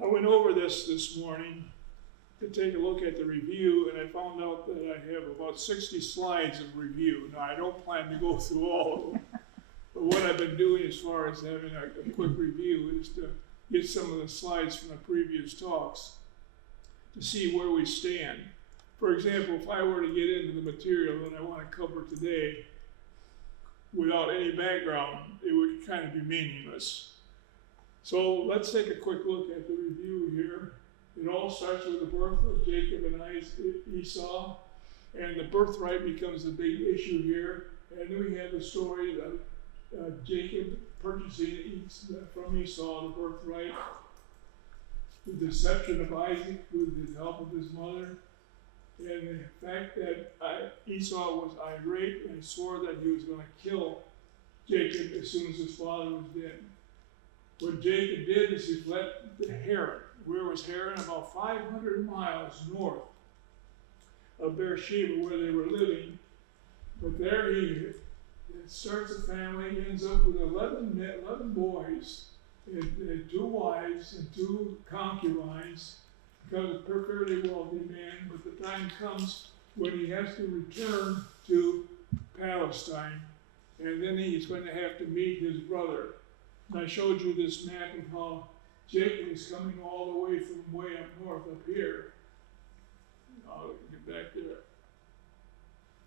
I went over this morning to take a look at the review, and I found out that I have about 60 slides of review. Now, I don't plan to go through all of them, but what I've been doing as far as having a quick review is to get some of the slides from the previous talks to see where we stand. For example, if I were to get into the material that I want to cover today without any background, it would kind of be meaningless. So let's take a quick look at the review here. It all starts with the birth of Jacob and Esau, and the birthright becomes the big issue here. And then we have the story of Jacob purchasing from Esau the birthright, the deception of Isaac with the help of his mother, and the fact that Esau was irate and swore that he was going to kill Jacob as soon as his father was dead. What Jacob did is he fled to Haran. Where was Haran? About 500 miles north of Beersheba, where they were living. But there he starts a family, ends up with 11 boys, and 2 wives and 2 concubines. Becomes a fairly wealthy man, but the time comes when he has to return to Palestine, and then he's going to have to meet his brother. And I showed you this map of how Jacob is coming all the way from way up north, up here. I'll get back there.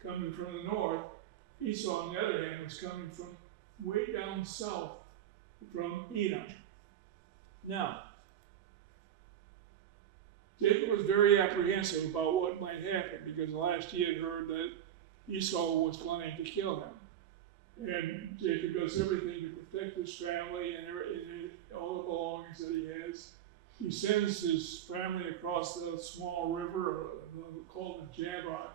Coming from the north. Esau, on the other hand, was coming from way down south from Edom. Now, Jacob was very apprehensive about what might happen because last he had heard that Esau was planning to kill him. And Jacob does everything to protect his family and all the belongings that he has. He sends his family across the small river called the Jabbok.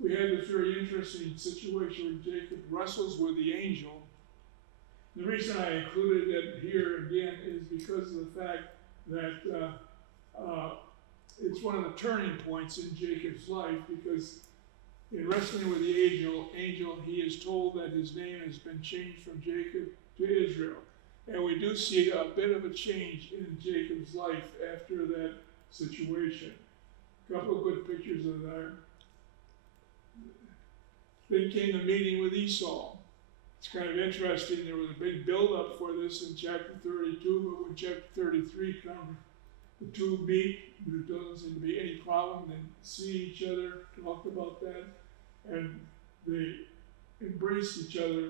We had this very interesting situation where Jacob wrestles with the angel. The reason I included it here again is because of the fact that it's one of the turning points in Jacob's life, because in wrestling with the angel, he is told that his name has been changed from Jacob to Israel. And we do see a bit of a change in Jacob's life after that situation. A couple of good pictures of that. Then came the meeting with Esau. It's kind of interesting. There was a big build-up for this in chapter 32, but when chapter 33 comes, the 2 meet. There doesn't seem to be any problem. They see each other, talk about that, and they embrace each other,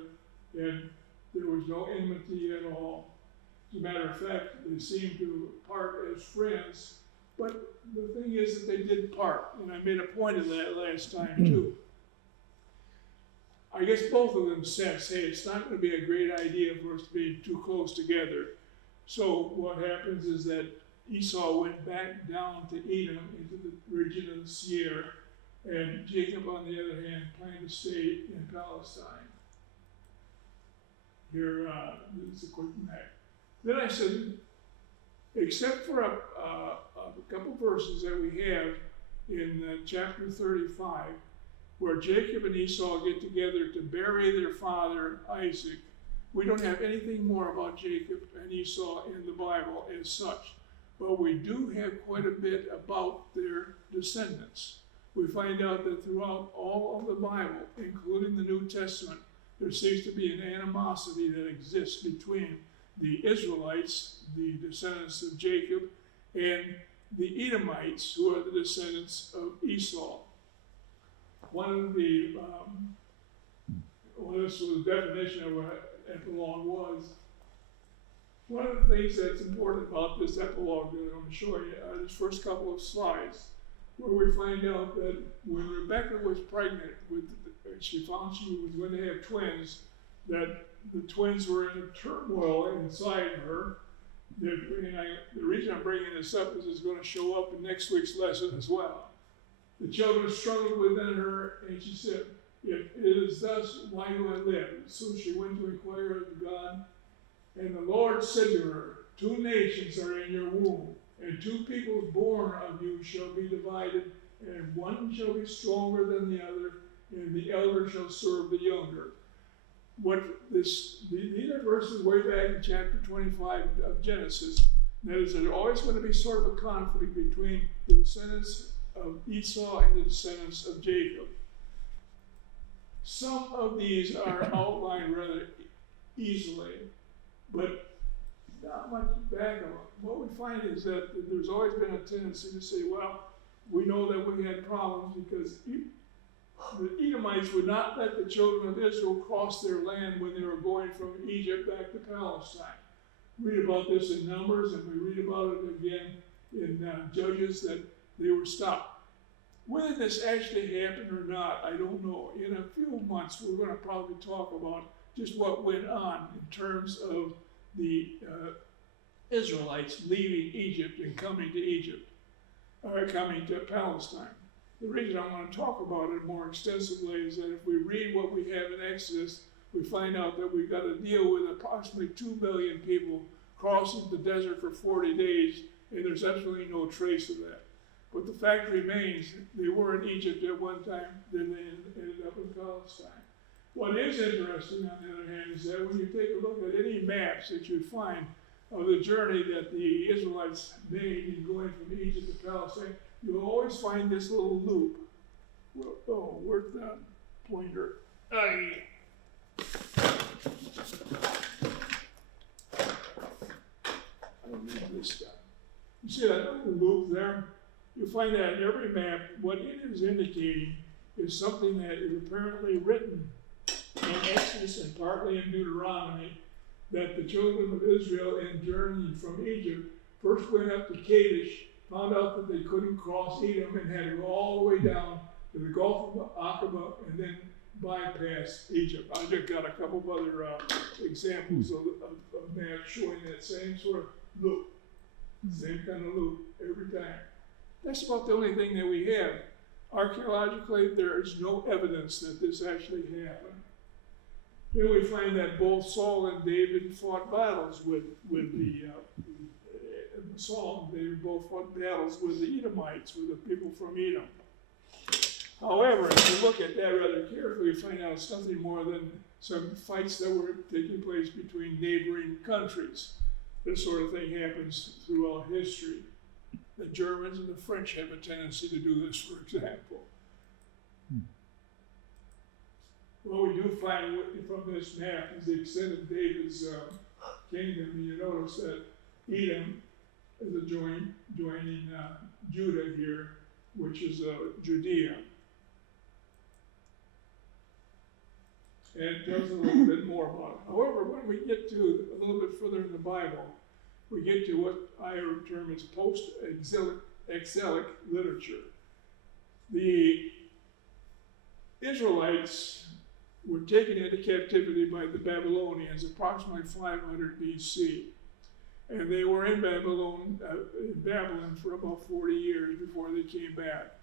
and there was no enmity at all. As a matter of fact, they seemed to part as friends, but the thing is that they did part, and I made a point of that last time too. I guess both of them sense, hey, it's not going to be a great idea for us to be too close together. So what happens is that Esau went back down to Edom into the region of the Seir, and Jacob, on the other hand, planned to stay in Palestine. Here is a quick map. Then I said, except for a couple verses that we have in chapter 35, where Jacob and Esau get together to bury their father Isaac, we don't have anything more about Jacob and Esau in the Bible as such. But we do have quite a bit about their descendants. We find out that throughout all of the Bible, including the New Testament, there seems to be an animosity that exists between the Israelites, the descendants of Jacob, and the Edomites, who are the descendants of Esau. This was the definition of what epilogue was. One of the things that's important about this epilogue that I'm going to show you are these first couple of slides, where we find out that when Rebecca was pregnant, she found she was going to have twins, that the twins were in turmoil inside her. The reason I'm bringing this up is it's going to show up in next week's lesson as well. The children struggled within her, and she said, "If it is thus, why do I live?" So she went to inquire of God. And the Lord said to her, 2 nations are in your womb, and 2 peoples born of you shall be divided, and one shall be stronger than the other, and the elder shall serve the younger. These are verses way back in chapter 25 of Genesis. That is, there's always going to be sort of a conflict between the descendants of Esau and the descendants of Jacob. Some of these are outlined rather easily, but not much back of them. What we find is that there's always been a tendency to say, well, we know that we had problems because the Edomites would not let the children of Israel cross their land when they were going from Egypt back to Palestine. Read about this in Numbers, and we read about it again in Judges, that they were stopped. Whether this actually happened or not, I don't know. In a few months, we're going to probably talk about just what went on in terms of the Israelites leaving Egypt and coming to Egypt, or coming to Palestine. The reason I want to talk about it more extensively is that if we read what we have in Exodus, we find out that we've got to deal with approximately 2 million people crossing the desert for 40 days, and there's absolutely no trace of that. But the fact remains, they were in Egypt at one time, then they ended up in Palestine. What is interesting, on the other hand, is that when you take a look at any maps that you find of the journey that the Israelites made in going from Egypt to Palestine, you'll always find this little loop. Well, oh, where's the pointer? I don't need this guy. You see that little loop there? You find that in every map. What it is indicating is something that is apparently written in Exodus and partly in Deuteronomy, that the children of Israel, in journeying from Egypt, first went up to Kadesh, found out that they couldn't cross Edom, and had to go all the way down to the Gulf of Aqaba and then bypass Egypt. I just got a couple of other examples of maps showing that same sort of loop, same kind of loop every time. That's about the only thing that we have. Archaeologically, there is no evidence that this actually happened. Then we find that both Saul and David fought battles with Saul and David both fought battles with the Edomites, with the people from Edom. However, if you look at that rather carefully, you find out it's nothing more than some fights that were taking place between neighboring countries. This sort of thing happens throughout history. The Germans and the French have a tendency to do this, for example. What we do find from this map is the extent of David's kingdom. And you notice that Edom is joining Judah here, which is Judea. And it tells a little bit more about it. However, when we get to a little bit further in the Bible, we get to what I term as post-exilic literature. The Israelites were taken into captivity by the Babylonians approximately 500 BC. And they were in Babylon for about 40 years before they came back.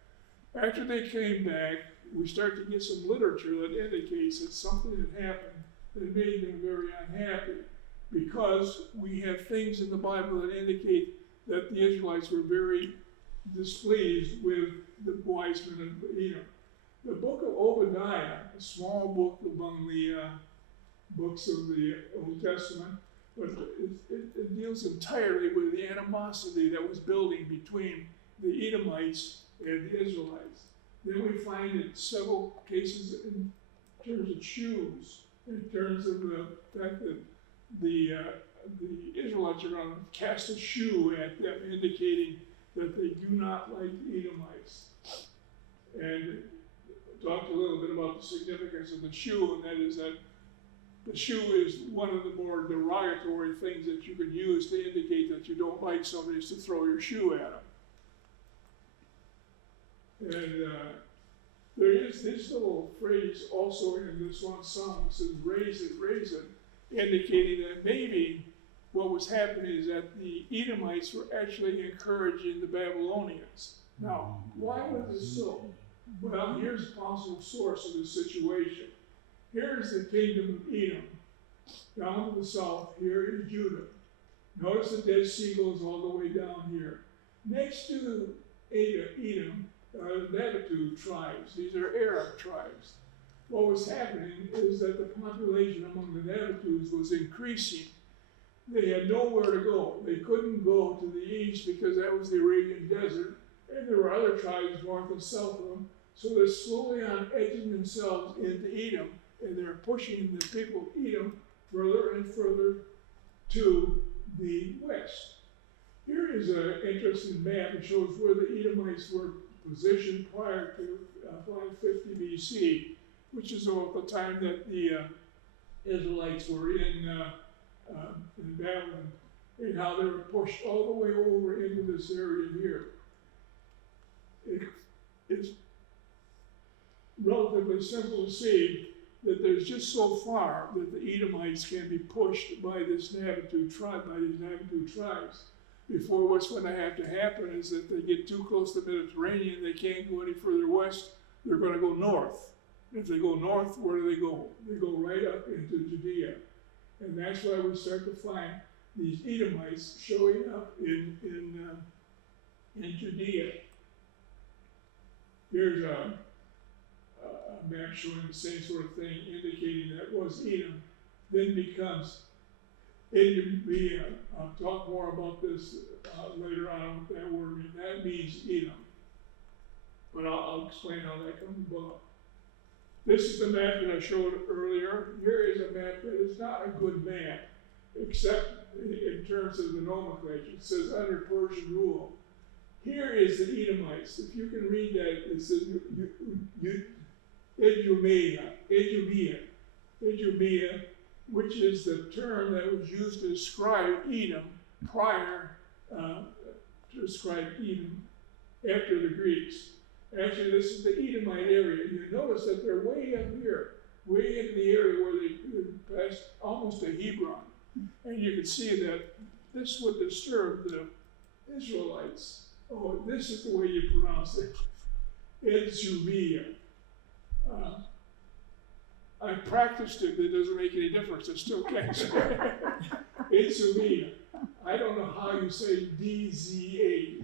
After they came back, we start to get some literature that indicates that something had happened that made them very unhappy, because we have things in the Bible that indicate that the Israelites were very displeased with the wise men of Edom. The book of Obadiah, a small book among the books of the Old Testament, but it deals entirely with the animosity that was building between the Edomites and the Israelites. Then we find in several cases in terms of shoes, in terms of the fact that the Israelites are going to cast a shoe at them, indicating that they do not like the Edomites. And talked a little bit about the significance of the shoe, and that is that the shoe is one of the more derogatory things that you can use to indicate that you don't like somebody, is to throw your shoe at them. And there is this little phrase also in this one song that says, raise it, indicating that maybe what was happening is that the Edomites were actually encouraging the Babylonians. Now, why was this so? Well, here's a possible source of the situation. Here's the kingdom of Edom. Down to the south, here is Judah. Notice the Dead Sea goes all the way down here. Next to Edom are the Nabatute tribes. These are Arab tribes. What was happening is that the population among the Nabatutes was increasing. they had nowhere to go. They couldn't go to the east because that was the Arabian desert, and there were other tribes north and south of them. So they're slowly on edging themselves into Edom, and they're pushing the people of Edom further and further to the west. Here is an interesting map. It shows where the Edomites were positioned prior to 550 BC, which is about the time that the Israelites were in Babylon, and how they were pushed all the way over into this area here. It's relatively simple to see that there's just so far that the Edomites can be pushed by this Nabatute tribe, by these Nabatute tribes, before what's going to have to happen is that they get too close to the Mediterranean, they can't go any further west, they're going to go north. If they go north, where do they go? They go right up into Judea. And that's why we start to find these Edomites showing up in Judea. Here's a map showing the same sort of thing, indicating that was Edom, then becomes Idumea. I'll talk more about this later on, what that word means. That means Edom. But I'll explain how that comes about. This is the map that I showed earlier. Here is a map that is not a good map, except in terms of the nomenclature. It says under Persian rule. Here is the Edomites. If you can read that, it says Idumea, which is the term that was used to describe Edom prior to describe Edom after the Greeks. Actually, this is the Edomite area. You notice that they're way up here, way in the area where they passed almost to Hebron. And you can see that this would disturb the Israelites. Oh, this is the way you pronounce it. Idzumea. I practiced it, it doesn't make any difference, I still can't say it. Idzumea. I don't know how you say D-Z-A.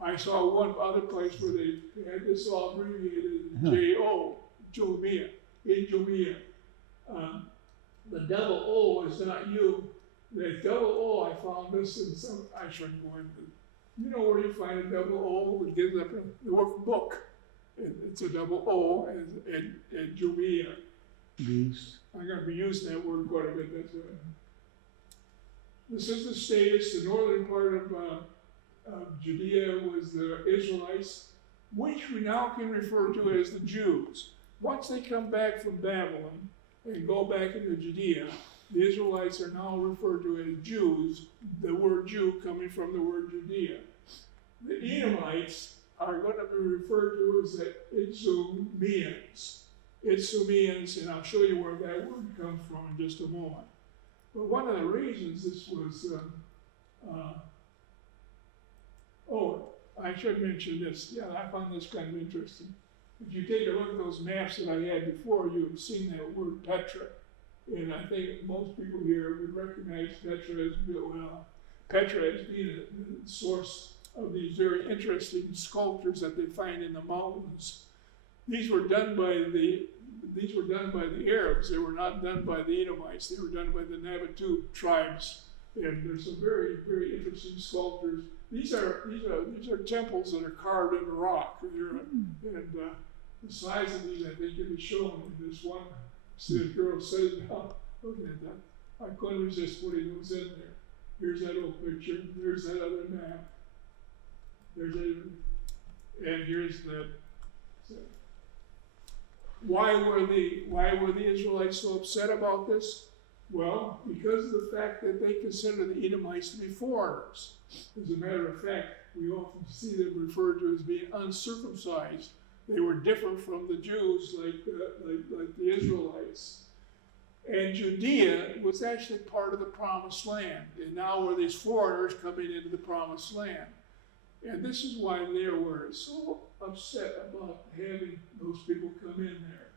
I saw one other place where they had this all abbreviated J-O, Jumea, Idumea. The double O is not you. The double O, I found this in some, I shouldn't go into. You know where you find a double O? It gives up in the workbook. It's a double O and Jumea. Yes. I'm going to be using that word quite a bit. That's what this is the status. The northern part of Judea was the Israelites, which we now can refer to as the Jews. Once they come back from Babylon and go back into Judea, the Israelites are now referred to as Jews, the word Jew coming from the word Judea. The Edomites are going to be referred to as the Idzumeans. Idzumeans, and I'll show you where that word comes from in just a moment. But one of the reasons this was, I should mention this. Yeah, I found this kind of interesting. If you take a look at those maps that I had before, you've seen that word Petra. And I think most people here would recognize Petra as, Petra as being the source of these very interesting sculptures that they find in the mountains. These were done by the Arabs. They were not done by the Edomites. They were done by the Nabatute tribes. And there's some very, very interesting sculptures. These are temples that are carved in rock. And the size of these, I think, can be shown in this one. See, the girl says, oh, looking at that, I couldn't resist putting those in there. Here's that old picture. There's that other map. And here's that. So, why were the Israelites so upset about this? Well, because of the fact that they consider the Edomites to be foreigners. As a matter of fact, we often see them referred to as being uncircumcised. They were different from the Jews, like the Israelites. And Judea was actually part of the Promised Land. And now were these foreigners coming into the Promised Land. And this is why they were so upset about having those people come in there.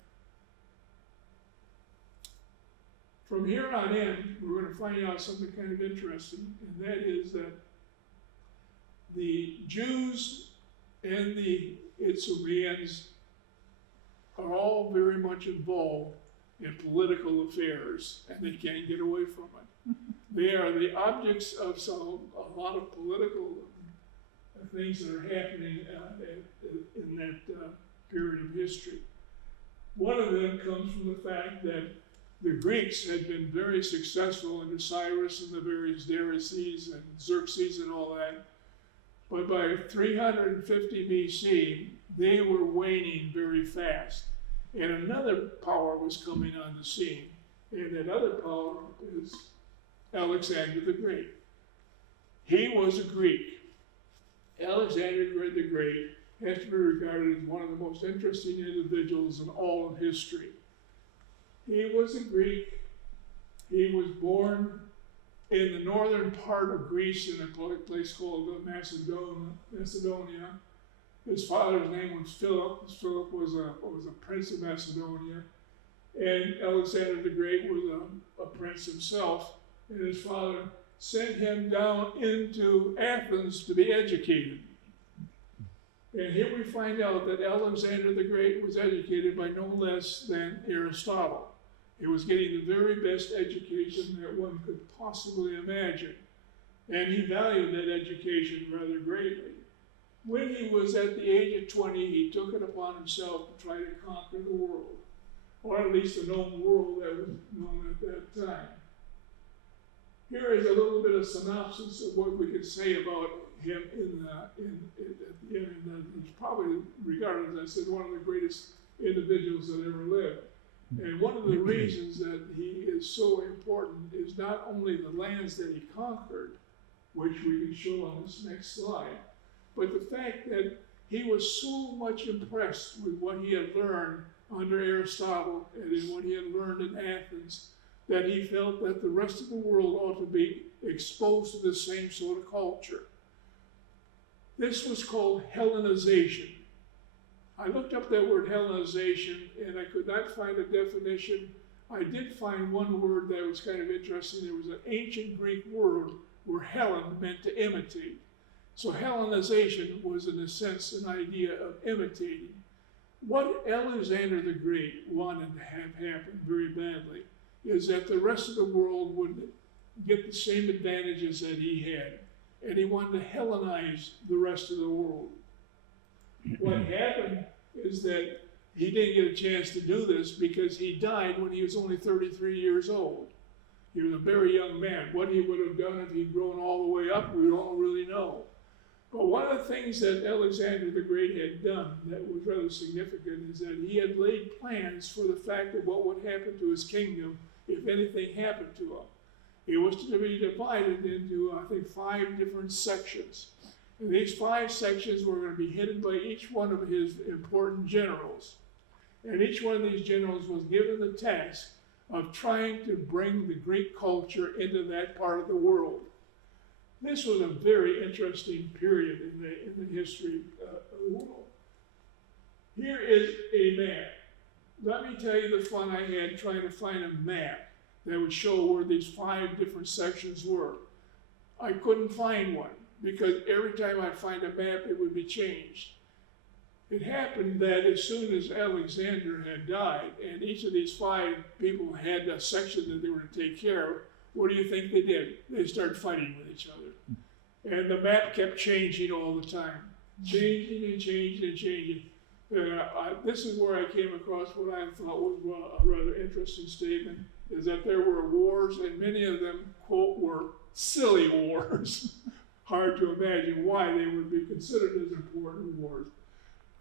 From here on in, we're going to find out something kind of interesting, and that is that the Jews and the Idzumeans are all very much involved in political affairs, and they can't get away from it. They are the objects of a lot of political things that are happening in that period of history. One of them comes from the fact that the Greeks had been very successful under Cyrus and the various Dariuses and Xerxes and all that. But by 350 BC, they were waning very fast. And another power was coming on the scene. And that other power is Alexander the Great. He was a Greek. Alexander the Great has to be regarded as one of the most interesting individuals in all of history. He was a Greek. He was born in the northern part of Greece in a place called Macedonia. His father's name was Philip. Philip was a prince of Macedonia. And Alexander the Great was a prince himself. And his father sent him down into Athens to be educated. And here we find out that Alexander the Great was educated by no less than Aristotle. He was getting the very best education that one could possibly imagine. And he valued that education rather greatly. When he was at the age of 20, he took it upon himself to try to conquer the world, or at least the known world that was known at that time. Here is a little bit of synopsis of what we could say about him at the end. He's probably regarded, as I said, one of the greatest individuals that ever lived. And one of the reasons that he is so important is not only the lands that he conquered, which we can show on this next slide, but the fact that he was so much impressed with what he had learned under Aristotle and in what he had learned in Athens, that he felt that the rest of the world ought to be exposed to the same sort of culture. This was called Hellenization. I looked up that word Hellenization and I could not find a definition. I did find one word that was kind of interesting. There was an ancient Greek word where Hellen meant to imitate. So Hellenization was, in a sense, an idea of imitating. What Alexander the Great wanted to have happen very badly is that the rest of the world would get the same advantages that he had. And he wanted to Hellenize the rest of the world. What happened is that he didn't get a chance to do this because he died when he was only 33 years old. He was a very young man. What he would have done if he'd grown all the way up, we don't really know. But one of the things that Alexander the Great had done that was rather significant is that he had laid plans for the fact of what would happen to his kingdom if anything happened to him. It was to be divided into, I think, 5 different sections. And these 5 sections were going to be headed by each one of his important generals. And each one of these generals was given the task of trying to bring the Greek culture into that part of the world. This was a very interesting period in the history of the world. Here is a map. Let me tell you the fun I had trying to find a map that would show where these 5 different sections were. I couldn't find one because every time I'd find a map, it would be changed. It happened that as soon as Alexander had died, and each of these 5 people had a section that they were to take care of, what do you think they did? They started fighting with each other. And the map kept changing all the time, changing and changing and changing. This is where I came across what I thought was a rather interesting statement, is that there were wars, and many of them, quote, were silly wars. Hard to imagine why they would be considered as important wars.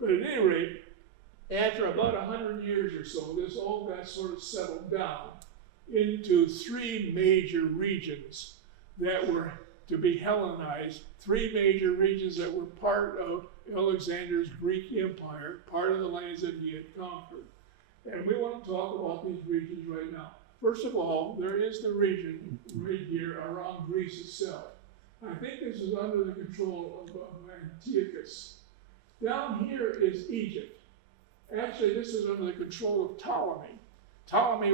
But at any rate, after about 100 years or so, this all got sort of settled down into 3 major regions that were to be Hellenized, 3 major regions that were part of Alexander's Greek Empire, part of the lands that he had conquered. And we want to talk about these regions right now. First of all, there is the region right here around Greece itself. I think this is under the control of Antiochus. Down here is Egypt. Actually, this is under the control of Ptolemy. Ptolemy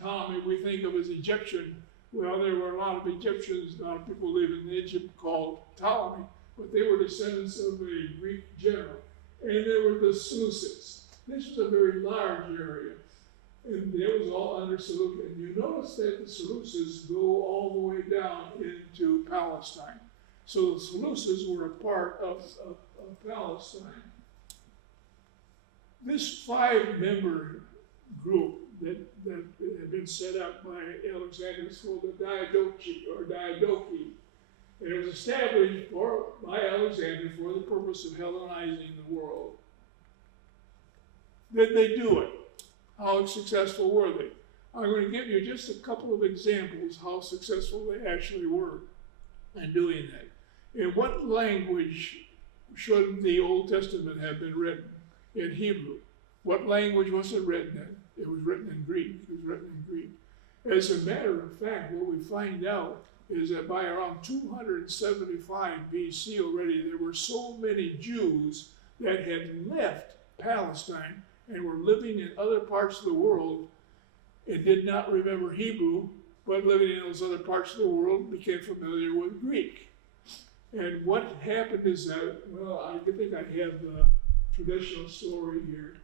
Ptolemy we think of as Egyptian. Well, there were a lot of Egyptians, a lot of people lived in Egypt called Ptolemy, but they were descendants of a Greek general. And there were the Seleucids. This was a very large area. And it was all under Seleucid. And you notice that the Seleucids go all the way down into Palestine. So the Seleucids were a part of Palestine. This 5-member group that had been set up by Alexander was called the Diadochi. And it was established by Alexander for the purpose of Hellenizing the world. Did they do it? How successful were they? I'm going to give you just a couple of examples how successful they actually were in doing that. In what language should the Old Testament have been written? In Hebrew. What language was it written in? It was written in Greek. It was written in Greek. As a matter of fact, what we find out is that by around 275 BC already, there were so many Jews that had left Palestine and were living in other parts of the world and did not remember Hebrew, but living in those other parts of the world became familiar with Greek. And what happened is that, well, I think I have the traditional story here.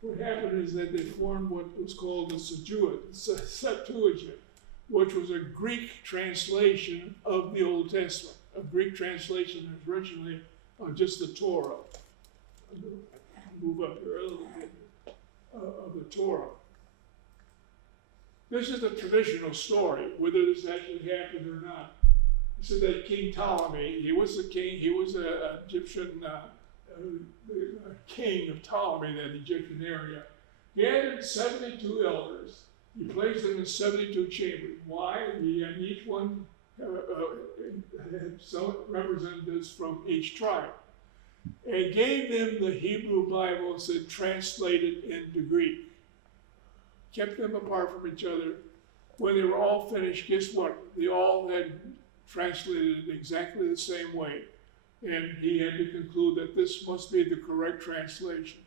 What happened is that they formed what was called the Septuagint, which was a Greek translation of the Old Testament, a Greek translation originally of just the Torah. Move up here a little bit of the Torah. This is the traditional story, whether this actually happened or not. This is that King Ptolemy. He was the king. He was an Egyptian king of Ptolemy, that Egyptian area. He had 72 elders. He placed them in 72 chambers. Why? And each one had some representatives from each tribe. And gave them the Hebrew Bible and said, translate it into Greek. Kept them apart from each other. When they were all finished, guess what? They all had translated it exactly the same way. And he had to conclude that this must be the correct translation.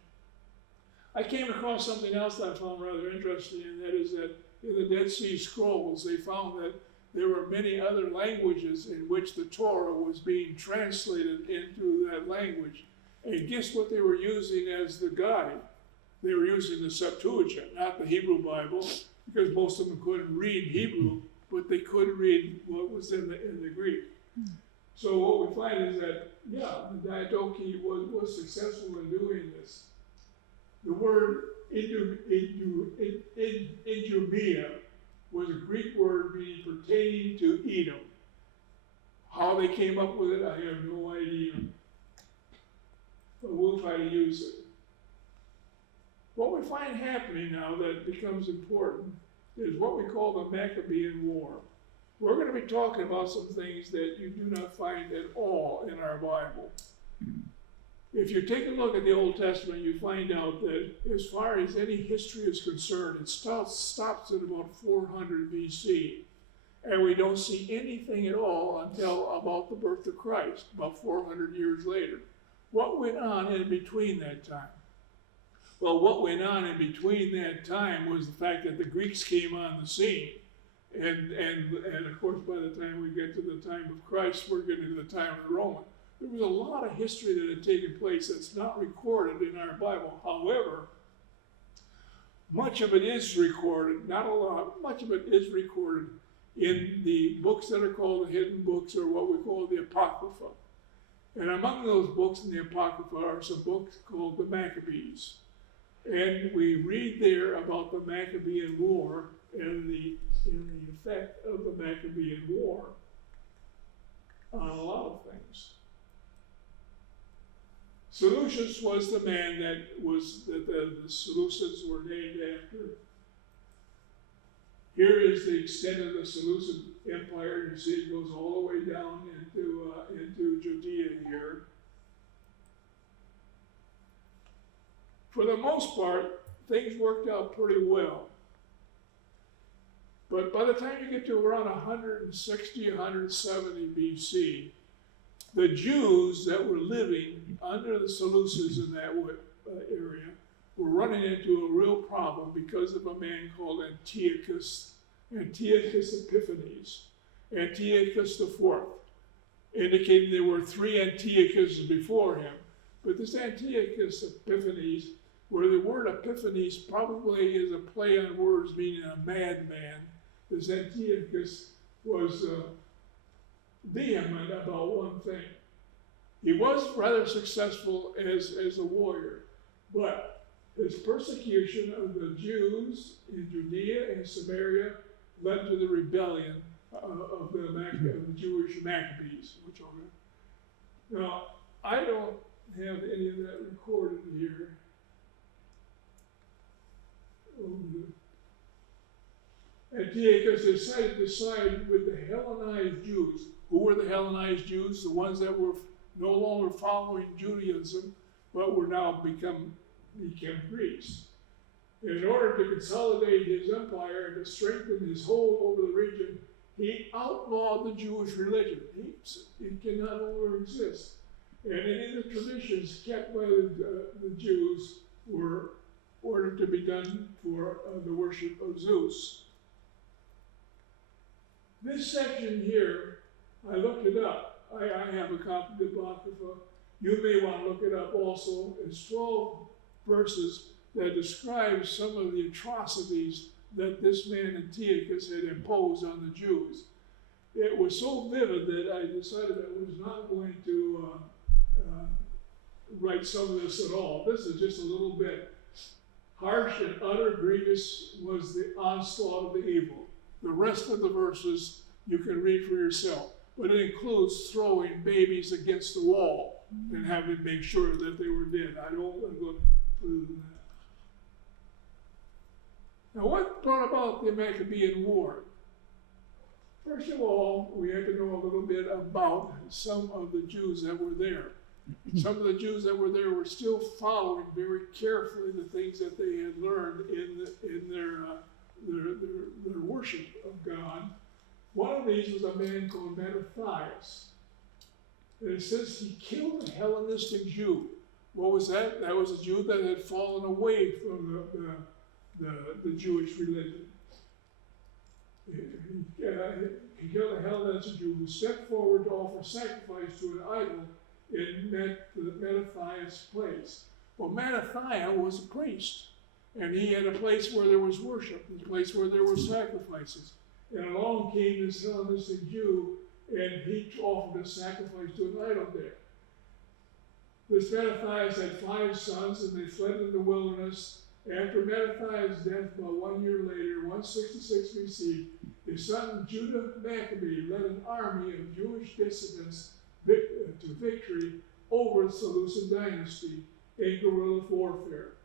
I came across something else that I found rather interesting, and that is that in the Dead Sea Scrolls, they found that there were many other languages in which the Torah was being translated into that language. And guess what they were using as the guide? They were using the Septuagint, not the Hebrew Bible, because most of them couldn't read Hebrew, but they could read what was in the Greek. So what we find is that, yeah, the Diadochi was successful in doing this. The word Idumea was a Greek word meaning pertaining to Edom. How they came up with it, I have no idea. But we'll try to use it. What we find happening now that becomes important is what we call the Maccabean War. We're going to be talking about some things that you do not find at all in our Bible. If you take a look at the Old Testament, you find out that as far as any history is concerned, it stops at about 400 BC. And we don't see anything at all until about the birth of Christ, about 400 years later. What went on in between that time? Well, what went on in between that time was the fact that the Greeks came on the scene. And of course, by the time we get to the time of Christ, we're getting to the time of the Roman. There was a lot of history that had taken place that's not recorded in our Bible. However, much of it is recorded, not a lot, much of it is recorded in the books that are called the hidden books, or what we call the Apocrypha. And among those books in the Apocrypha are some books called the Maccabees. And we read there about the Maccabean War and the effect of the Maccabean War on a lot of things. Seleucus was the man that the Seleucids were named after. Here is the extent of the Seleucid Empire. You see it goes all the way down into Judea here. For the most part, things worked out pretty well. But by the time you get to around 160, 170 BC, the Jews that were living under the Seleucids in that area were running into a real problem because of a man called Antiochus Epiphanes, Antiochus IV, indicating there were 3 Antiochuses before him. But this Antiochus Epiphanes, where the word Epiphanes probably is a play on words meaning a madman, as Antiochus was vehement about one thing. He was rather successful as a warrior, but his persecution of the Jews in Judea and Samaria led to the rebellion of the Jewish Maccabees. Now, I don't have any of that recorded here. Antiochus decided to side with the Hellenized Jews. Who were the Hellenized Jews? The ones that were no longer following Judaism, but were now become Greeks. In order to consolidate his empire and to strengthen his hold over the region, he outlawed the Jewish religion. It can no longer exist. And any of the traditions kept by the Jews were ordered to be done for the worship of Zeus. This section here, I looked it up. I have a copy of the Apocrypha. You may want to look it up also. It's 12 verses that describe some of the atrocities that this man Antiochus had imposed on the Jews. It was so vivid that I decided I was not going to write some of this at all. This is just a little bit. Harsh and utter grievous was the onslaught of the evil. The rest of the verses you can read for yourself, but it includes throwing babies against the wall and having to make sure that they were dead. I don't want to go further than that. Now, what brought about the Maccabean War? First of all, we have to know a little bit about some of the Jews that were there. Some of the Jews that were there were still following very carefully the things that they had learned in their worship of God. One of these was a man called Mattathias. And it says he killed a Hellenistic Jew. What was that? That was a Jew that had fallen away from the Jewish religion. He killed a Hellenistic Jew who stepped forward to offer sacrifice to an idol in Mattathias' place. Well, Mattathias was a priest, and he had a place where there was worship, a place where there were sacrifices. And along came this Hellenistic Jew, and he offered a sacrifice to an idol there. This Mattathias had 5 sons, and they fled in the wilderness. After Mattathias' death, about 1 year later, 166 BC, his son Judah Maccabee led an army of Jewish dissidents to victory over the Seleucid dynasty in guerrilla warfare,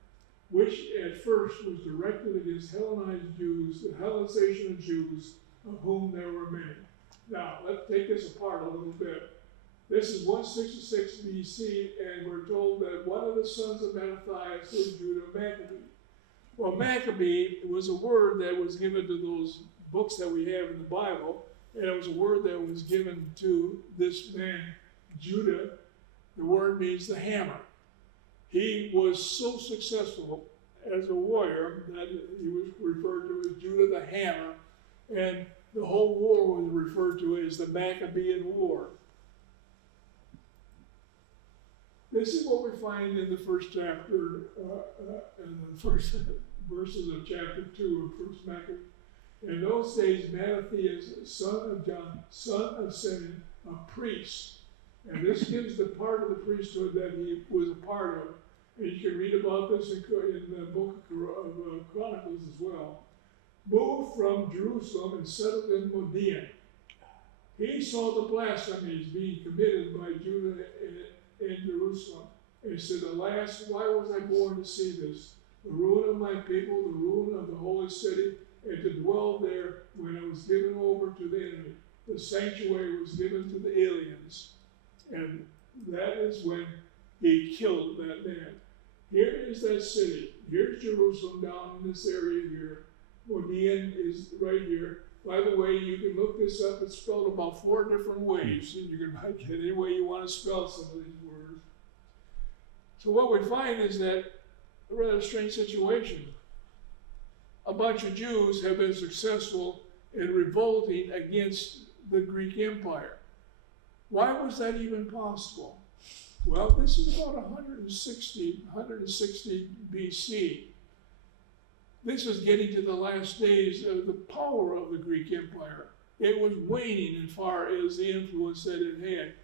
which at first was directed against Hellenized Jews, the Hellenization of Jews, of whom there were many. Now, let's take this apart a little bit. This is 166 BC, and we're told that one of the sons of Mattathias was Judah Maccabee. Well, Maccabee was a word that was given to those books that we have in the Bible, and it was a word that was given to this man, Judah. The word means the hammer. He was so successful as a warrior that he was referred to as Judah the Hammer, and the whole war was referred to as the Maccabean War. This is what we find in the first chapter, in the first verses of chapter 2 of 1 Maccabees. In those days, Mattathias, son of John, son of Simeon, a priest, and this gives the part of the priesthood that he was a part of. And you can read about this in the book of Chronicles as well. Moved from Jerusalem and settled in Modin. He saw the blasphemies being committed by Judah in Jerusalem, and said, "Alas, why was I born to see this? The ruin of my people, the ruin of the holy city, and to dwell there when it was given over to the enemy. The sanctuary was given to the aliens." And that is when he killed that man. Here is that city. Here's Jerusalem down in this area here. Modin is right here. By the way, you can look this up. It's spelled about 4 different ways. And you can make it any way you want to spell some of these words. So what we find is that a rather strange situation. A bunch of Jews have been successful in revolting against the Greek Empire. Why was that even possible? Well, this is about 160 BC. this is getting to the last days of the power of the Greek Empire. It was waning as far as the influence that it had.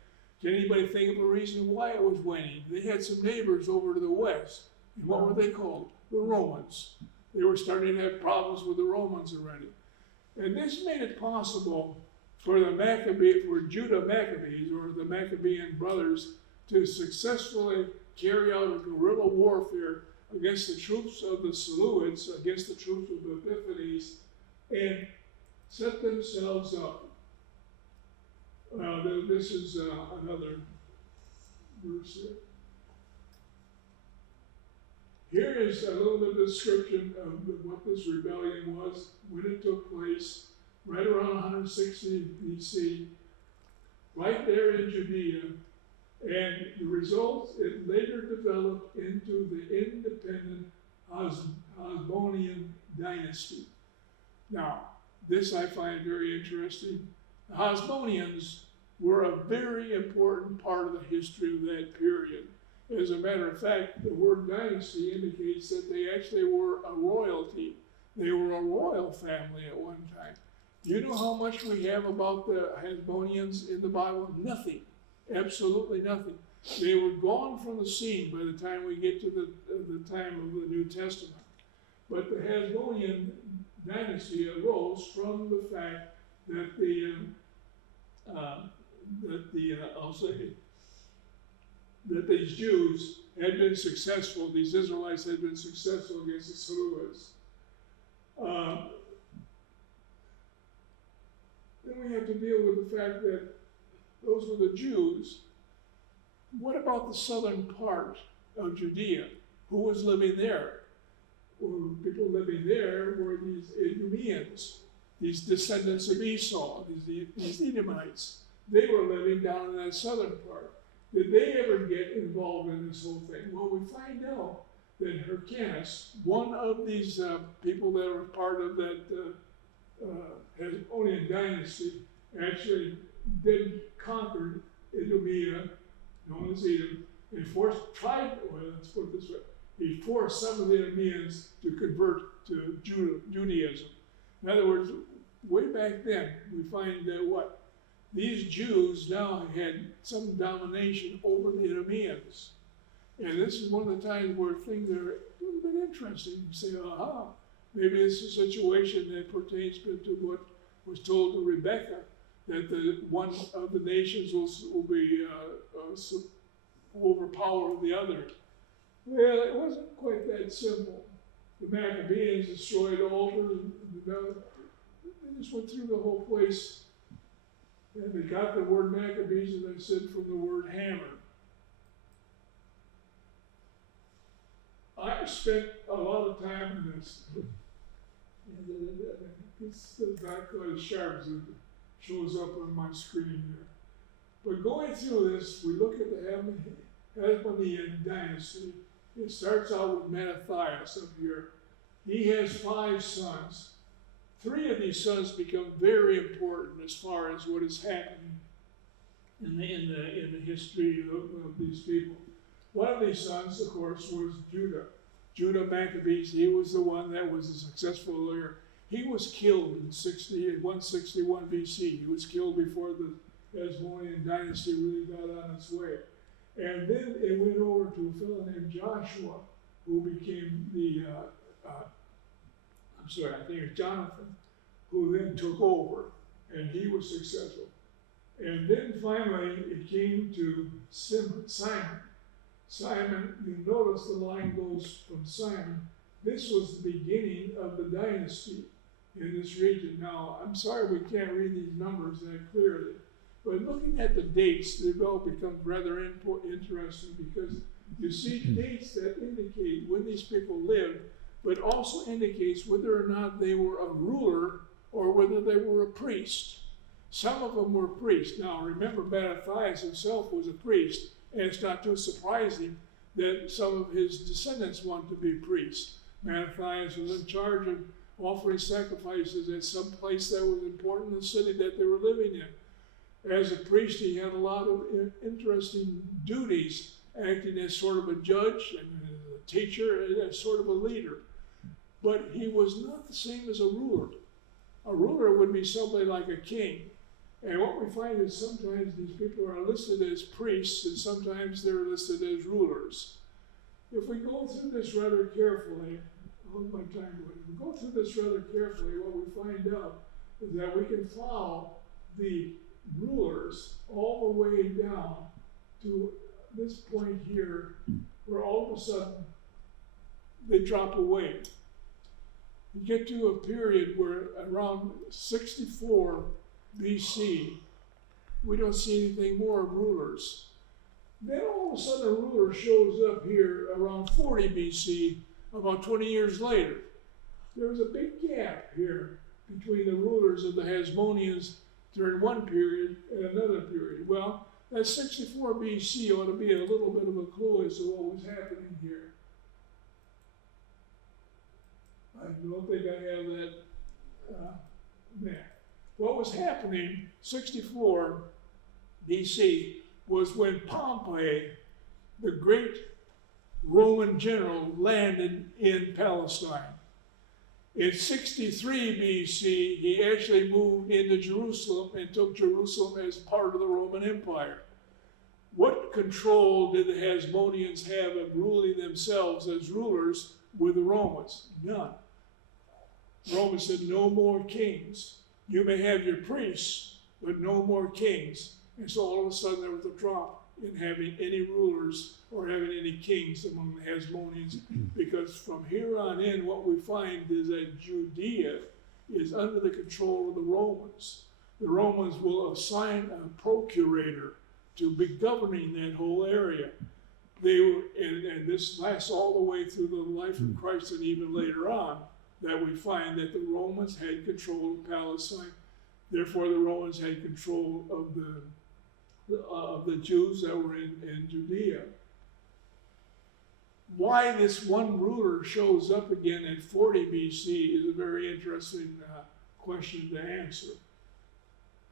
Can anybody think of a reason why it was waning? They had some neighbors over to the west. And what were they called? The Romans. They were starting to have problems with the Romans already. And this made it possible for Judah Maccabees, or the Maccabean brothers, to successfully carry out a guerrilla warfare against the troops of the Seleucids, against the troops of the Epiphanes, and set themselves up. This is another verse here. Here is a little bit of description of what this rebellion was, when it took place, right around 160 BC, right there in Judea. And the result, it later developed into the independent Hasmonean dynasty. Now, this I find very interesting. The Hasmoneans were a very important part of the history of that period. As a matter of fact, the word dynasty indicates that they actually were a royalty. They were a royal family at one time. Do you know how much we have about the Hasmoneans in the Bible? Nothing. Absolutely nothing. They were gone from the scene by the time we get to the time of the New Testament. But the Hasmonean dynasty arose from the fact that that these Jews had been successful, these Israelites had been successful against the Seleucids. Then we have to deal with the fact that those were the Jews. What about the southern part of Judea? Who was living there? Well, people living there were these Idumeans, these descendants of Esau, these Edomites. They were living down in that southern part. Did they ever get involved in this whole thing? Well, we find out that Hyrcanus, one of these people that were part of that Hasmonean dynasty, actually did conquer Idumea, known as Edom, and he forced some of the Idumeans to convert to Judaism. In other words, way back then, we find that what? These Jews now had some domination over the Idumeans. And this is one of the times where things are a little bit interesting. You say, aha, maybe this is a situation that pertains to what was told to Rebekah, that one of the nations will be overpower the other. Well, it wasn't quite that simple. The Maccabees destroyed altars, and they just went through the whole place. And they got the word Maccabees, as I said, from the word hammer. I spent a lot of time in this. It's not quite as sharp as it shows up on my screen here. But going through this, we look at the Hasmonean dynasty. It starts out with Mattathias up here. He has 5 sons. 3 of these sons become very important as far as what is happening in the history of these people. One of these sons, of course, was Judah. Judah Maccabees, he was the one that was a successful lawyer. He was killed in 161 BC. He was killed before the Hasmonean dynasty really got on its way. And then it went over to a fellow named Joshua, who became I think it was Jonathan, who then took over, and he was successful. And then finally, it came to Simon. Simon, you notice the line goes from Simon. This was the beginning of the dynasty in this region. Now, I'm sorry we can't read these numbers that clearly, but looking at the dates, they all become rather interesting, because you see dates that indicate when these people lived, but also indicates whether or not they were a ruler or whether they were a priest. Some of them were priests. Now, remember, Mattathias himself was a priest, and it's not too surprising that some of his descendants wanted to be priests. Mattathias was in charge of offering sacrifices at some place that was important in the city that they were living in. As a priest, he had a lot of interesting duties, acting as sort of a judge and a teacher and as sort of a leader. but he was not the same as a ruler. A ruler would be somebody like a king. And what we find is sometimes these people are listed as priests and sometimes they're listed as rulers. If we go through this rather carefully, hold my time away. If we go through this rather carefully, what we find out is that we can follow the rulers all the way down to this point here, where all of a sudden they drop away. You get to a period where around 64 BC, we don't see anything more of rulers. Then all of a sudden a ruler shows up here around 40 BC, about 20 years later. There was a big gap here between the rulers of the Hasmoneans during one period and another period. Well, that 64 BC ought to be a little bit of a clue as to what was happening here. I don't think I have that map. What was happening 64 BC was when Pompey, the great Roman general, landed in Palestine. In 63 BC, he actually moved into Jerusalem and took Jerusalem as part of the Roman Empire. What control did the Hasmoneans have of ruling themselves as rulers with the Romans? None. Romans said, no more kings. You may have your priests, but no more kings. And so all of a sudden there was a drop in having any rulers or having any kings among the Hasmoneans, because from here on in, what we find is that Judea is under the control of the Romans. The Romans will assign a procurator to be governing that whole area. They were, and this lasts all the way through the life of Christ, and even later on, that we find that the Romans had control of Palestine. Therefore, the Romans had control of the Jews that were in Judea. Why this one ruler shows up again at 40 BC is a very interesting question to answer.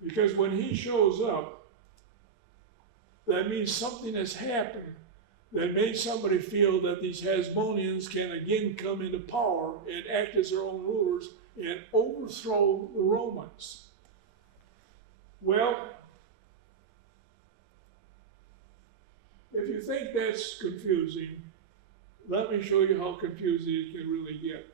Because when he shows up, that means something has happened that made somebody feel that these Hasmoneans can again come into power and act as their own rulers and overthrow the Romans. Well, if you think that's confusing, let me show you how confusing it can really get.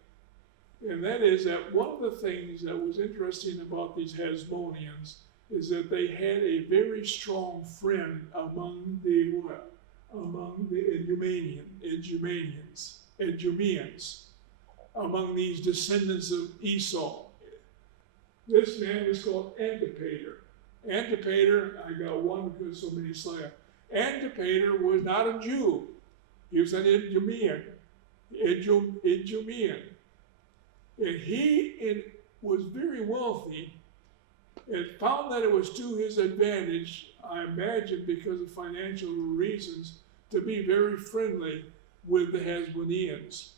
And that is that one of the things that was interesting about these Hasmoneans is that they had a very strong friend among the what? Among the Idumeans, among these descendants of Esau. This man was called Antipater. Antipater, I got one because so many slides. Antipater was not a Jew. He was an Idumean. And he was very wealthy and found that it was to his advantage, I imagine because of financial reasons, to be very friendly with the Hasmoneans.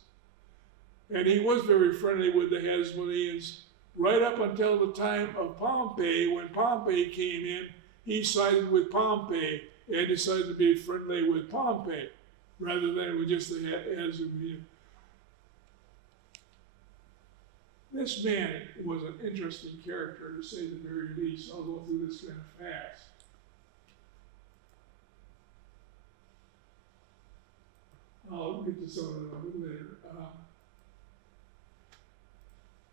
And he was very friendly with the Hasmoneans right up until the time of Pompey. When Pompey came in, he sided with Pompey and decided to be friendly with Pompey rather than with just the Hasmoneans. This man was an interesting character, to say the very least. I'll go through this kind of fast. I'll get to some of it a little later.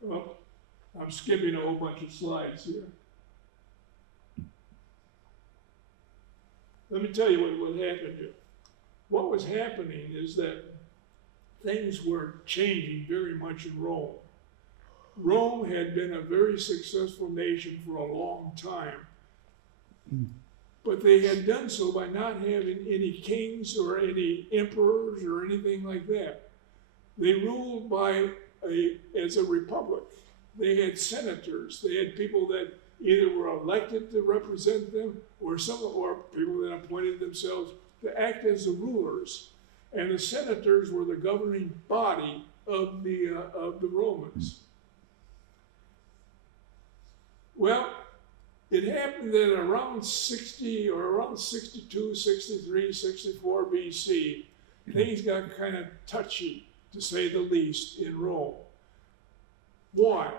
Well, I'm skipping a whole bunch of slides here. Let me tell you what happened here. What was happening is that things were changing very much in Rome. Rome had been a very successful nation for a long time, but they had done so by not having any kings or any emperors or anything like that. They ruled as a republic. They had senators. They had people that either were elected to represent them or people that appointed themselves to act as the rulers. And the senators were the governing body of the Romans. Well, it happened that around 60 or around 62, 63, 64 BC, things got kind of touchy, to say the least, in Rome. Why?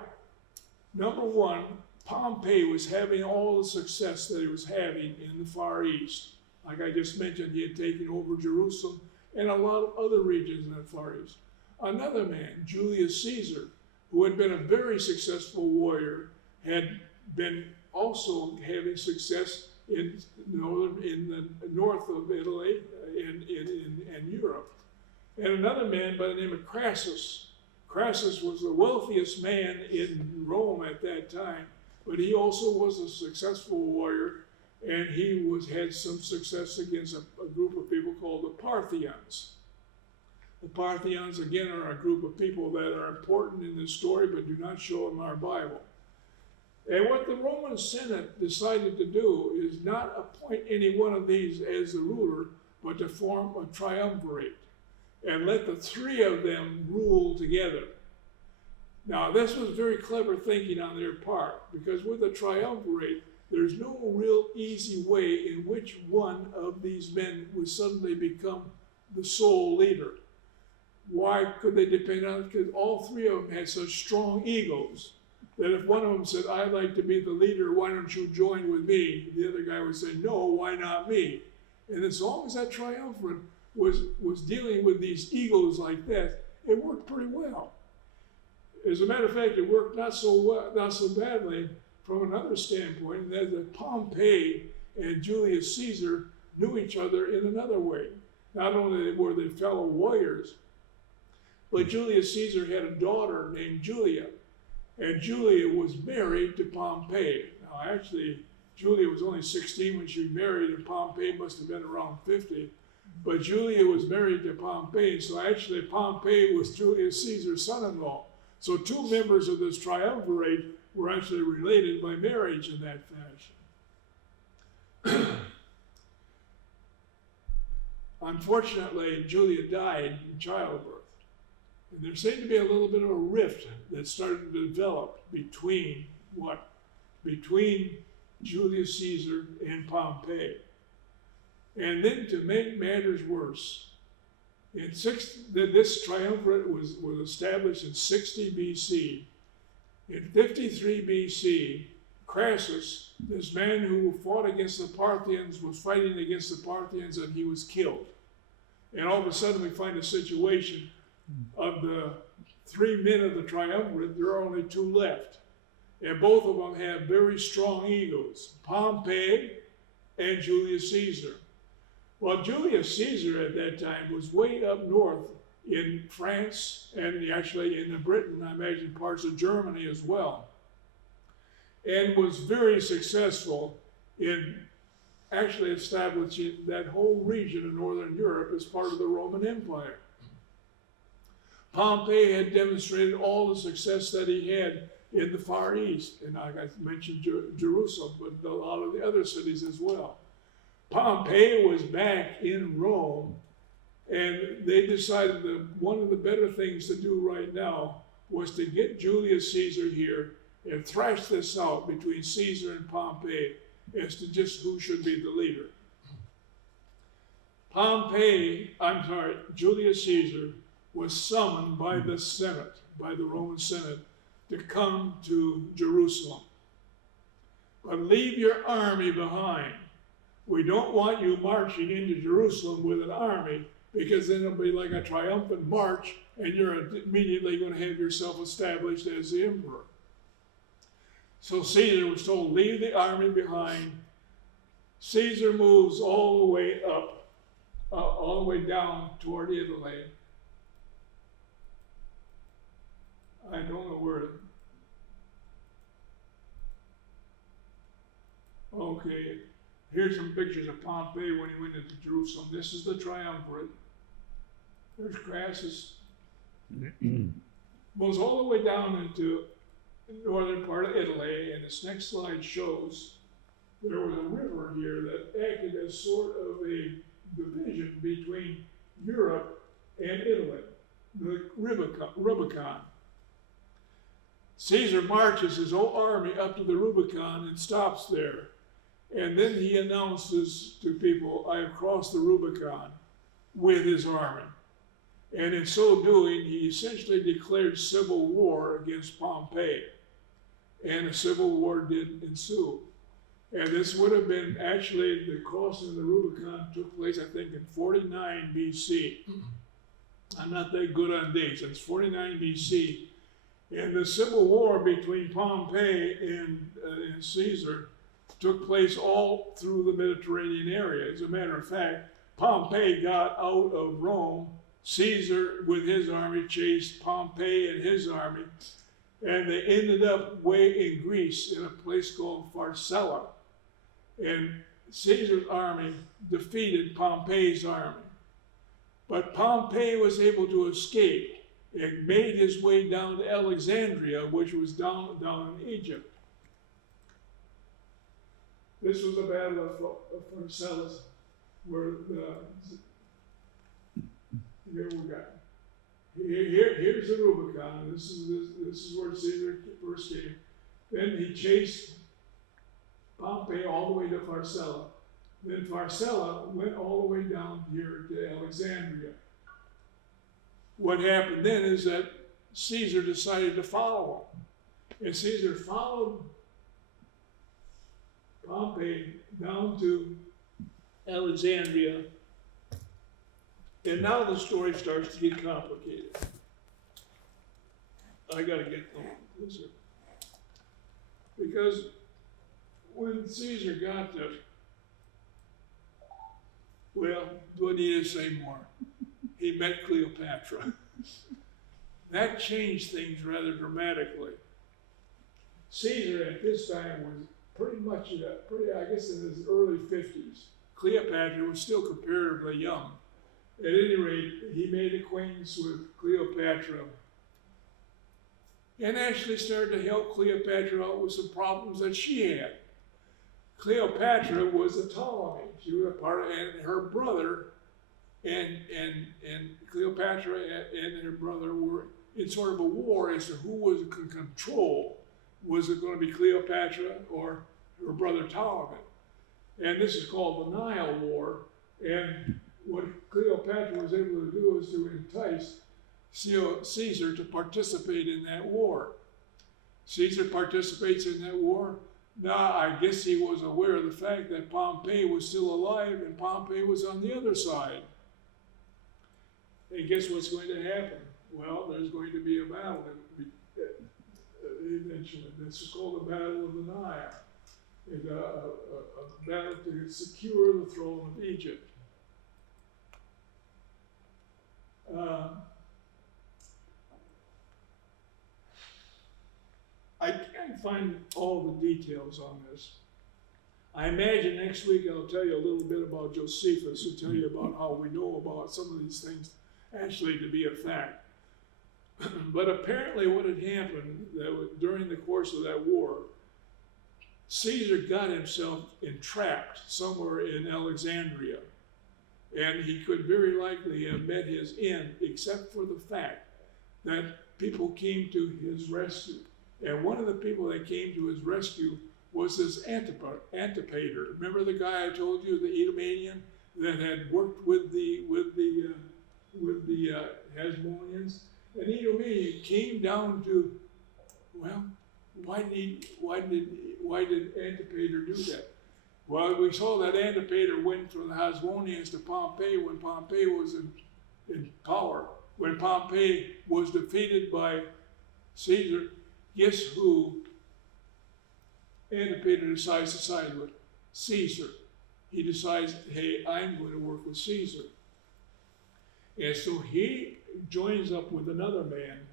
Number one, Pompey was having all the success that he was having in the Far East. Like I just mentioned, he had taken over Jerusalem and a lot of other regions in the Far East. Another man, Julius Caesar, who had been a very successful warrior, had been also having success in the north of Italy and Europe. And another man by the name of Crassus. Crassus was the wealthiest man in Rome at that time, but he also was a successful warrior, and he had some success against a group of people called the Parthians. The Parthians, again, are a group of people that are important in this story, but do not show in our Bible. And what the Roman Senate decided to do is not appoint any one of these as the ruler, but to form a triumvirate and let the three of them rule together. Now, this was very clever thinking on their part, because with a triumvirate, there's no real easy way in which one of these men would suddenly become the sole leader. Why could they depend on it? Because all three of them had such strong egos that if one of them said, I'd like to be the leader, why don't you join with me? The other guy would say, no, why not me? And as long as that triumvirate was dealing with these egos like that, it worked pretty well. As a matter of fact, it worked not so badly from another standpoint, that Pompey and Julius Caesar knew each other in another way. Not only were they fellow warriors, but Julius Caesar had a daughter named Julia, and Julia was married to Pompey. Now, actually, Julia was only 16 when she married, and Pompey must have been around 50. But Julia was married to Pompey, so actually Pompey was Julius Caesar's son-in-law. So two members of this triumvirate were actually related by marriage in that fashion. Unfortunately, Julia died in childbirth. And there seemed to be a little bit of a rift that started to develop between Julius Caesar and Pompey. And then to make matters worse, this triumvirate was established in 60 BC. In 53 BC, Crassus, this man who fought against the Parthians, was fighting against the Parthians, and he was killed. And all of a sudden we find a situation of the three men of the triumvirate, there are only two left. And both of them have very strong egos, Pompey and Julius Caesar. Well, Julius Caesar at that time was way up north in France and actually in Britain, I imagine parts of Germany as well, and was very successful in actually establishing that whole region of Northern Europe as part of the Roman Empire. Pompey had demonstrated all the success that he had in the Far East, and like I mentioned Jerusalem, but a lot of the other cities as well. Pompey was back in Rome, and they decided that one of the better things to do right now was to get Julius Caesar here and thrash this out between Caesar and Pompey as to just who should be the leader. Julius Caesar was summoned by the Senate, by the Roman Senate, to come to Jerusalem. But leave your army behind. We don't want you marching into Jerusalem with an army, because then it'll be like a triumphant march, and you're immediately going to have yourself established as the emperor. So Caesar was told, leave the army behind. Caesar moves all the way up, all the way down toward Italy. I don't know where. Okay, here's some pictures of Pompey when he went into Jerusalem. This is the triumvirate. There's Crassus. Goes all the way down into the northern part of Italy, and this next slide shows there was a river here that acted as sort of a division between Europe and Italy, the Rubicon. Caesar marches his whole army up to the Rubicon and stops there. And then he announces to people, I have crossed the Rubicon with his army. And in so doing, he essentially declared civil war against Pompey. And a civil war did ensue. And this would have been, actually, the crossing of the Rubicon took place, I think, in 49 BC. I'm not that good on dates. It's 49 BC. And the civil war between Pompey and Caesar took place all through the Mediterranean area. As a matter of fact, Pompey got out of Rome. Caesar, with his army, chased Pompey and his army. And they ended up way in Greece in a place called Pharsalia. And Caesar's army defeated Pompey's army. But Pompey was able to escape and made his way down to Alexandria, which was down in Egypt. This was the Battle of Pharsalia, where here's the Rubicon. This is where Caesar first came. Then he chased Pompey all the way to Pharsalia. Then Pharsalia went all the way down here to Alexandria. What happened then is that Caesar decided to follow him. And Caesar followed Pompey down to Alexandria. And now the story starts to get complicated. I gotta get closer. Because when Caesar got there, well, do I need to say more? He met Cleopatra. That changed things rather dramatically. Caesar at this time was pretty much, I guess in his early 50s. Cleopatra was still comparatively young. At any rate, he made acquaintance with Cleopatra and actually started to help Cleopatra out with some problems that she had. Cleopatra was a Ptolemy. She was a part of, and her brother and Cleopatra and her brother were in sort of a war as to who was in control. Was it going to be Cleopatra or her brother Ptolemy? And this is called the Nile War. And what Cleopatra was able to do is to entice Caesar to participate in that war. Caesar participates in that war. Now, I guess he was aware of the fact that Pompey was still alive and Pompey was on the other side. And guess what's going to happen? Well, there's going to be a battle eventually. This is called the Battle of the Nile. It's a battle to secure the throne of Egypt. I can't find all the details on this. I imagine next week I'll tell you a little bit about Josephus and tell you about how we know about some of these things actually to be a fact. But apparently what had happened during the course of that war, Caesar got himself entrapped somewhere in Alexandria. And he could very likely have met his end, except for the fact that people came to his rescue. And one of the people that came to his rescue was this Antipater. Remember the guy I told you, the Edomanian, that had worked with the Hasmoneans? And Edomanian came down to, well, why did Antipater do that? Well, we saw that Antipater went from the Hasmoneans to Pompey when Pompey was in power. When Pompey was defeated by Caesar, guess who Antipater decides to side with? Caesar. He decides, hey, I'm going to work with Caesar. And so he joins up with another man,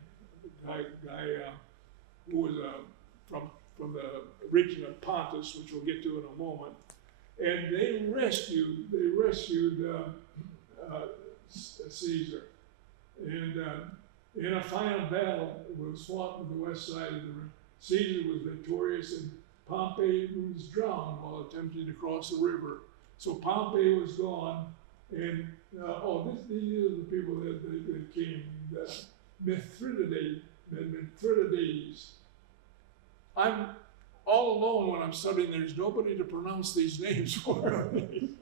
a guy who was from the region of Pontus, which we'll get to in a moment. And they rescued Caesar. And in a final battle, it was fought on the west side of the river. Caesar was victorious, and Pompey was drowned while attempting to cross the river. So Pompey was gone, and these are the people that came. Mithridates. I'm all alone when I'm studying. There's nobody to pronounce these names for me.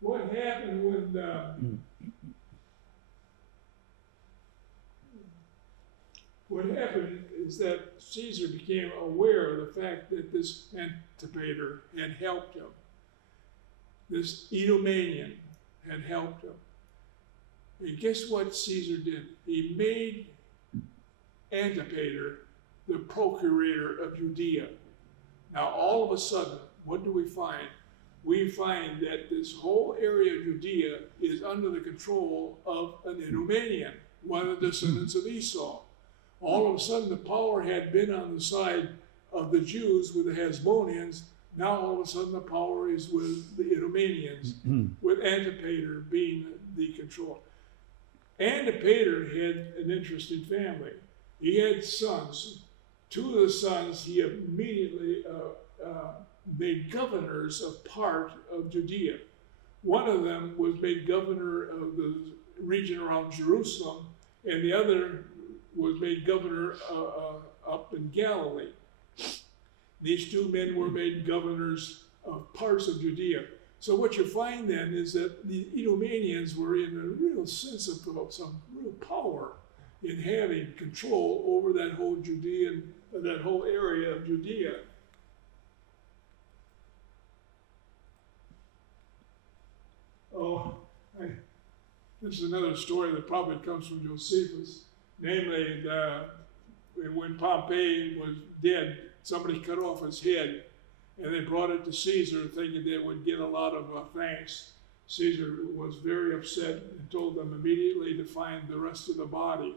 what happened when what happened is that Caesar became aware of the fact that this Antipater had helped him. This Idumean had helped him. And guess what Caesar did? He made Antipater the procurator of Judea. Now, all of a sudden, what do we find? We find that this whole area of Judea is under the control of an Idumean, one of the descendants of Esau. All of a sudden, the power had been on the side of the Jews with the Hasmoneans. Now, all of a sudden, the power is with the Idumeans, with Antipater being the control. Antipater had an interesting family. He had sons. Two of the sons he immediately made governors of part of Judea. One of them was made governor of the region around Jerusalem, and the other was made governor up in Galilee. These two men were made governors of parts of Judea. So what you find then is that the Idumeans were in a real sense of some real power in having control over that whole that whole area of Judea. This is another story that probably comes from Josephus. Namely, when Pompey was dead, somebody cut off his head, and they brought it to Caesar thinking they would get a lot of thanks. Caesar was very upset and told them immediately to find the rest of the body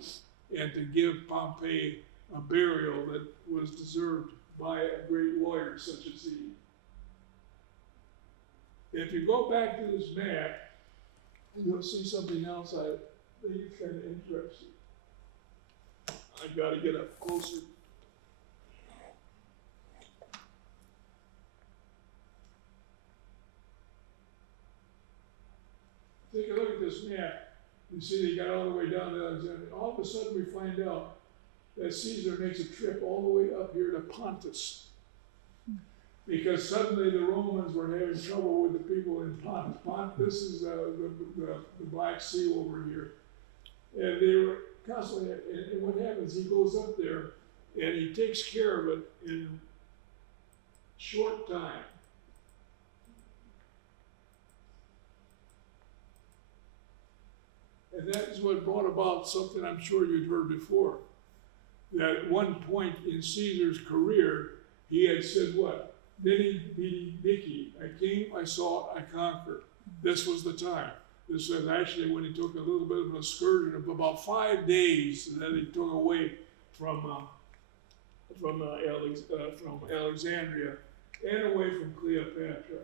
and to give Pompey a burial that was deserved by a great warrior such as he. If you go back to this map, you'll see something else I think is kind of interesting. I've got to get up closer. Take a look at this map. You see they got all the way down to Alexandria. All of a sudden we find out that Caesar makes a trip all the way up here to Pontus. Because suddenly the Romans were having trouble with the people in Pontus. This is the Black Sea over here. And they were constantly, and what happens, he goes up there and he takes care of it in short time. And that is what brought about something I'm sure you'd heard before. That at one point in Caesar's career, he had said what? Nini, Vidi, Vici. I came, I saw, I conquered. This was the time. This was actually when he took a little bit of an excursion of about 5 days that he took away from Alexandria and away from Cleopatra.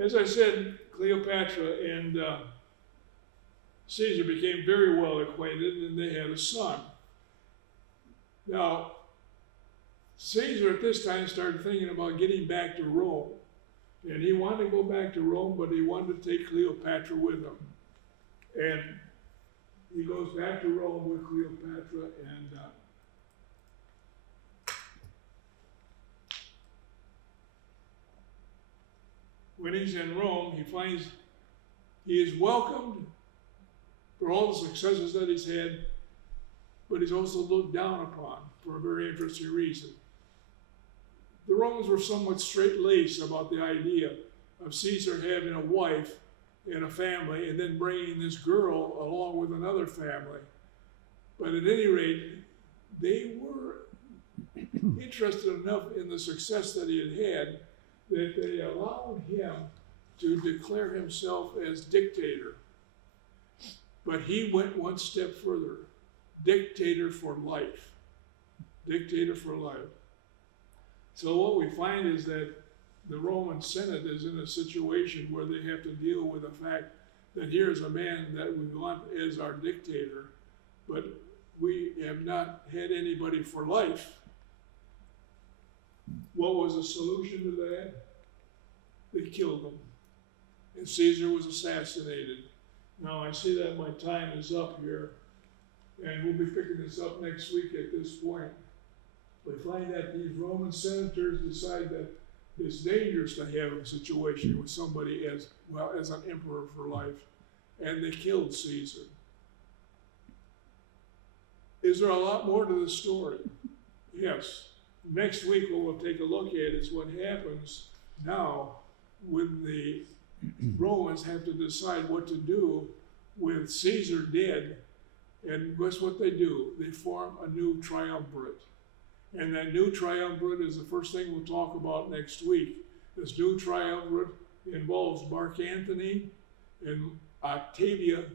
As I said, Cleopatra and Caesar became very well acquainted, and they had a son. Now, Caesar at this time started thinking about getting back to Rome. And he wanted to go back to Rome, but he wanted to take Cleopatra with him. And he goes back to Rome with Cleopatra, and when he's in Rome, he finds he is welcomed for all the successes that he's had, but he's also looked down upon for a very interesting reason. The Romans were somewhat straight-laced about the idea of Caesar having a wife and a family and then bringing this girl along with another family. But at any rate, they were interested enough in the success that he had that they allowed him to declare himself as dictator. But he went one step further. Dictator for life. Dictator for life. So what we find is that the Roman Senate is in a situation where they have to deal with the fact that here's a man that we want as our dictator, but we have not had anybody for life. What was the solution to that? They killed him. And Caesar was assassinated. Now I see that my time is up here, and we'll be picking this up next week at this point. We find that these Roman senators decide that it's dangerous to have a situation with somebody as well as an emperor for life, and they killed Caesar. Is there a lot more to the story? Yes. Next week, what we'll take a look at is what happens now when the Romans have to decide what to do with Caesar dead. And guess what they do? They form a new triumvirate. And that new triumvirate is the first thing we'll talk about next week. This new triumvirate involves Mark Antony and Octavius,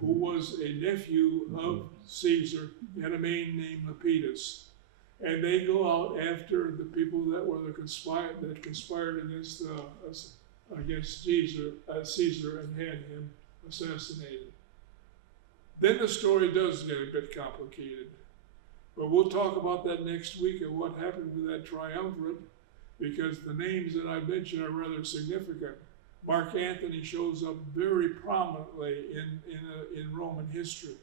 who was a nephew of Caesar, and a man named Lepidus. And they go out after the people that conspired against Caesar and had him assassinated. Then the story does get a bit complicated. But we'll talk about that next week and what happened with that triumvirate, because the names that I mentioned are rather significant. Mark Antony shows up very prominently in Roman history.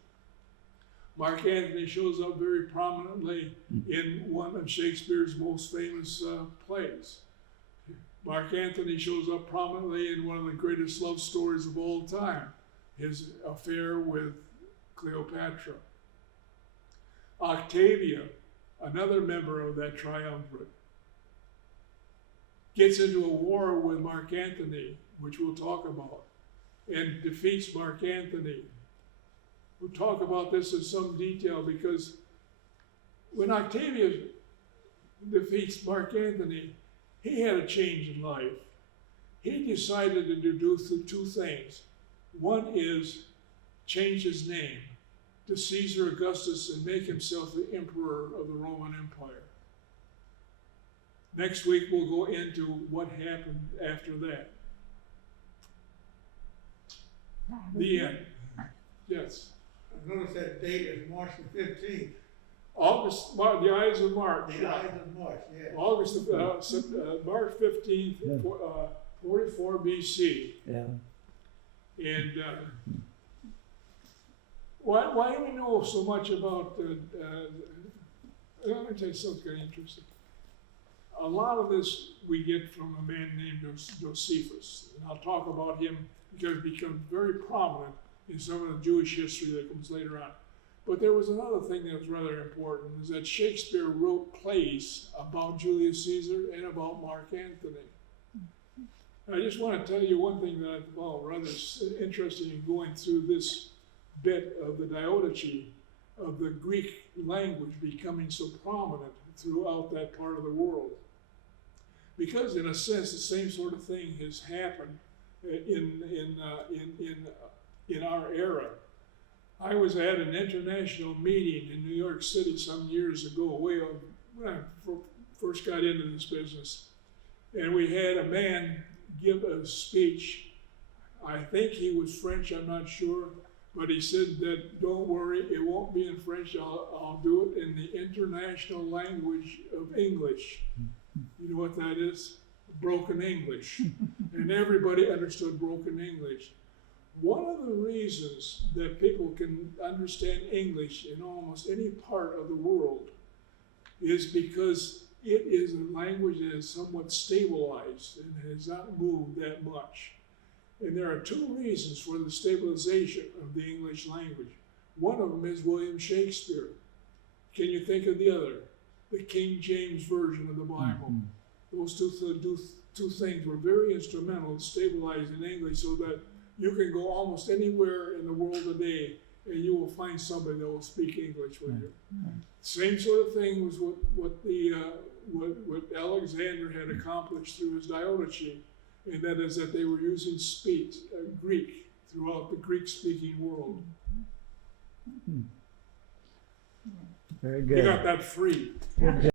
Mark Antony shows up very prominently in one of Shakespeare's most famous plays. Mark Antony shows up prominently in one of the greatest love stories of all time, his affair with Cleopatra. Octavia, another member of that triumvirate, gets into a war with Mark Antony, which we'll talk about, and defeats Mark Antony. We'll talk about this in some detail, because when Octavia defeats Mark Antony, he had a change in life. He decided to do two things. One is change his name to Caesar Augustus and make himself the emperor of the Roman Empire. Next week, we'll go into what happened after that. The end. Yes. I noticed that date is March the 15th. The Ides of March. The Ides of March, yeah. March 15th, 44 BC. Yeah. And why do we know so much about, let me tell you something interesting. A lot of this we get from a man named Josephus, and I'll talk about him because he becomes very prominent in some of the Jewish history that comes later on. But there was another thing that was rather important, is that Shakespeare wrote plays about Julius Caesar and about Mark Antony. I just want to tell you one thing that I found rather interesting in going through this bit of the diadochi, of the Greek language becoming so prominent throughout that part of the world. Because in a sense, the same sort of thing has happened in our era. I was at an international meeting in New York City some years ago, when I first got into this business, and we had a man give a speech. I think he was French, I'm not sure, but he said that, don't worry, it won't be in French, I'll do it in the international language of English. You know what that is? Broken English. And everybody understood broken English. One of the reasons that people can understand English in almost any part of the world is because it is a language that is somewhat stabilized and has not moved that much. And there are two reasons for the stabilization of the English language. One of them is William Shakespeare. Can you think of the other? The King James Version of the Bible. Mm-hmm. Those two things were very instrumental in stabilizing English, so that you can go almost anywhere in the world today and you will find somebody that will speak English with you. Mm-hmm. Same sort of thing was what Alexander had accomplished through his diadochi, and that is that they were using Greek throughout the Greek-speaking world. Very good. You got that free. Good.